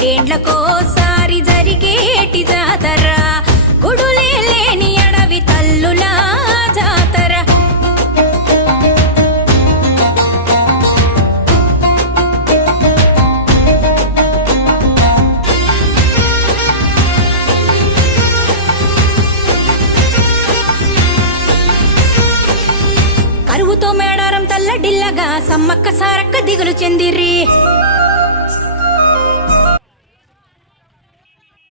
రెండేండ్లకోసారి జరిగేటి జాతర గుడులే లేని అడవి తల్లులా జాతర కరువుతో మేడారం తల్లడిల్లగా సమ్మక్క సారక్క దిగులు చెందిర్రి